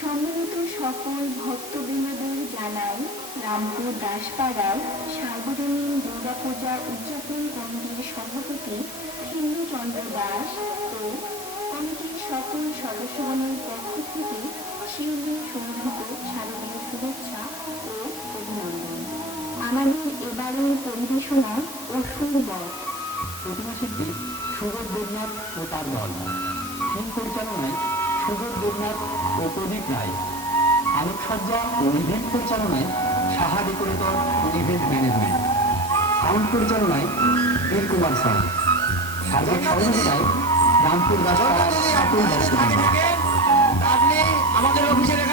সম্মিলিত সকল ভক্তবৃন্দদের জানাই রামপুর দাসপাড়ায় সার্বজনীন দুর্গাপূজা উদযাপন কমিটির সভাপতি হিন্দুচন্দ্র দাস ও কমিটির সকল সদস্যগণের পক্ষ থেকে শিউলি সমর্পিত শারদীয় শুভেচ্ছা ও অভিনন্দন। আমাদের এবারের পরিবেশনা অসুর বধ। প্রতিমা শিল্পী সুগত দেবনাথ ও তার দল। পরিচালনায় সুগত দেবনাথ ও প্রদীপ রায় আলোকসজ্জা ও ইভেন্ট পরিচালনায় সাহা ডেকোরেটর ও ইভেন্ট ম্যানেজমেন্ট। সাউন্ড পরিচালনায় বীর কুমার সাউ সার্বিক সহযোগিতায় রামপুর দর্শক আমাদের অফিসের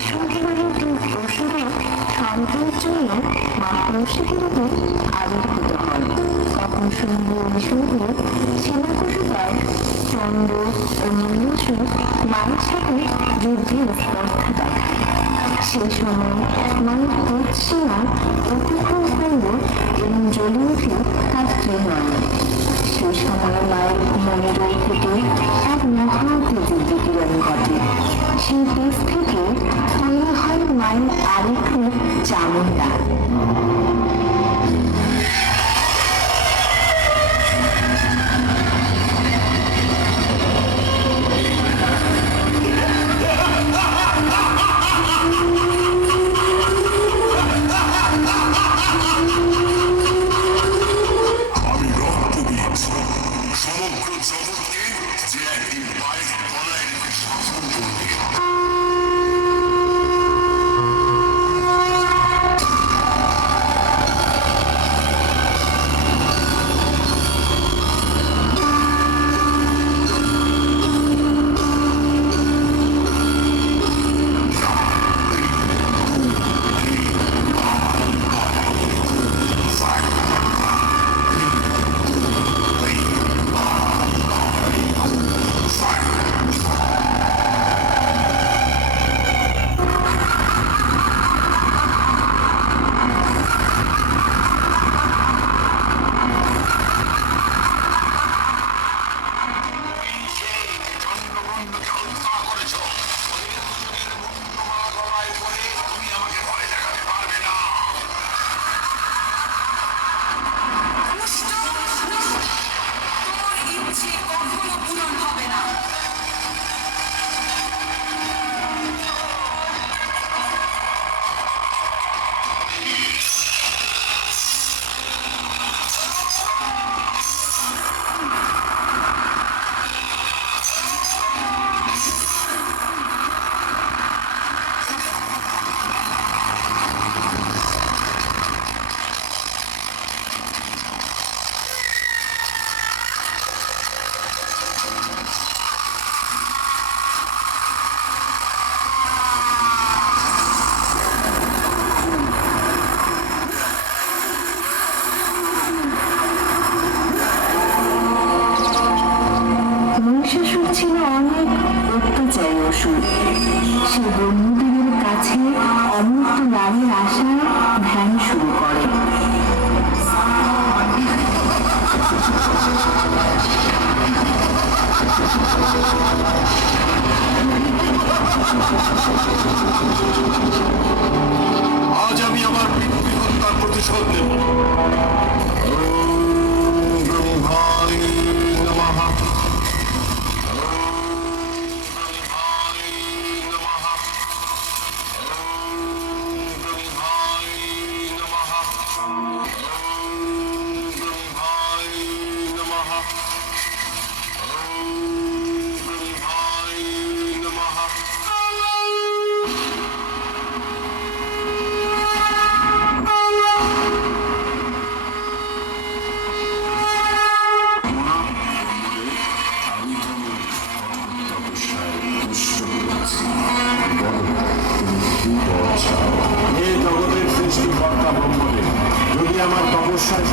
সূর্য অসংখ্যভাবে অসুরে সন্ধ্যার জন্য মহাপুরুষের উপর আবির্ভূত হন তখন সুন্দর সুন্দর সেনাকুশুকার চন্দ্র ও নীলেশ্বর মায়ের সাথে যুদ্ধের স্পর্ধা দেখায় সে সময় কুৎসীমা অতিক্রম করল এবং জ্বলে উঠল তার ত্রিনয়ন সে সময় মায়ের Social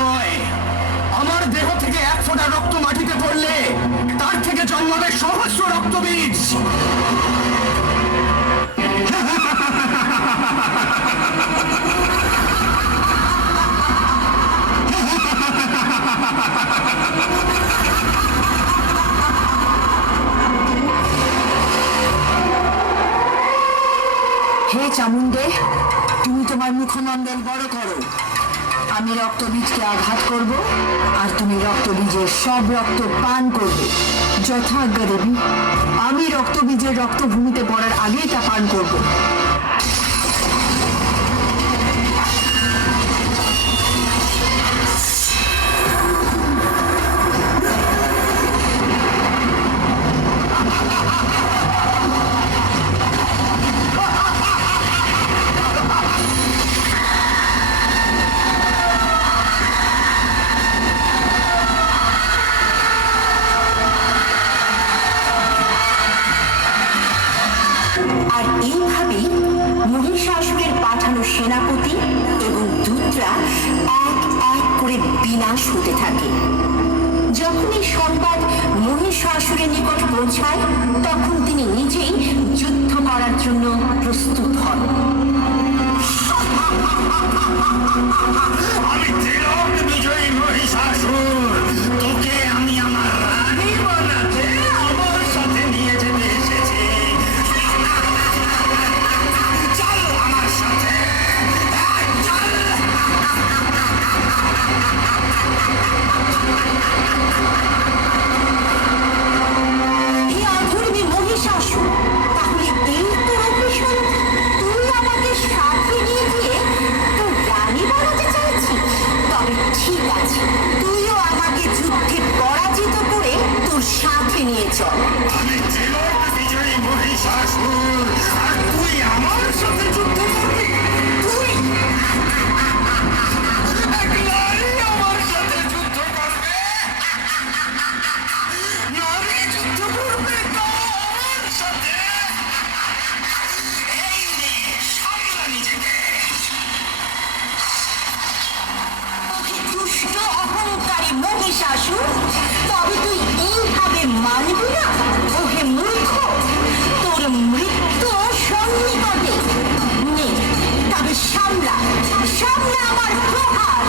নয়। আমার দেহ থেকে এক ফোঁটা রক্ত মাটিতে পড়লে তার থেকে জন্মাবে সহস্র রক্তবীজ হে চামুণ্ডে, তুমি তোমার মুখমণ্ডল বড় করো। আমি রক্তবীজকে আঘাত করব আর তুমি রক্তবীজের সব রক্ত পান করবে। যথাজ্ঞা দেবী আমি রক্তবীজের রক্তভূমিতে পড়ার আগেই তা পান করব। বিনাশ হতে থাকে। যখন এই সংবাদ মহিষাসুরের নিকট পৌঁছায়, তখন তিনি নিজেই যুদ্ধ করার জন্য প্রস্তুত হন। আমি বিজয়ী মহিষাসুর নিয়ে চল আমি জেলার ফিচারি মহিষাসুর আর তুই আমার সাথে যুদ্ধ মানবি মূর্খ তোর মৃত্যু সন্নিকটে নে তবে সামলা সামলা আমার প্রহার।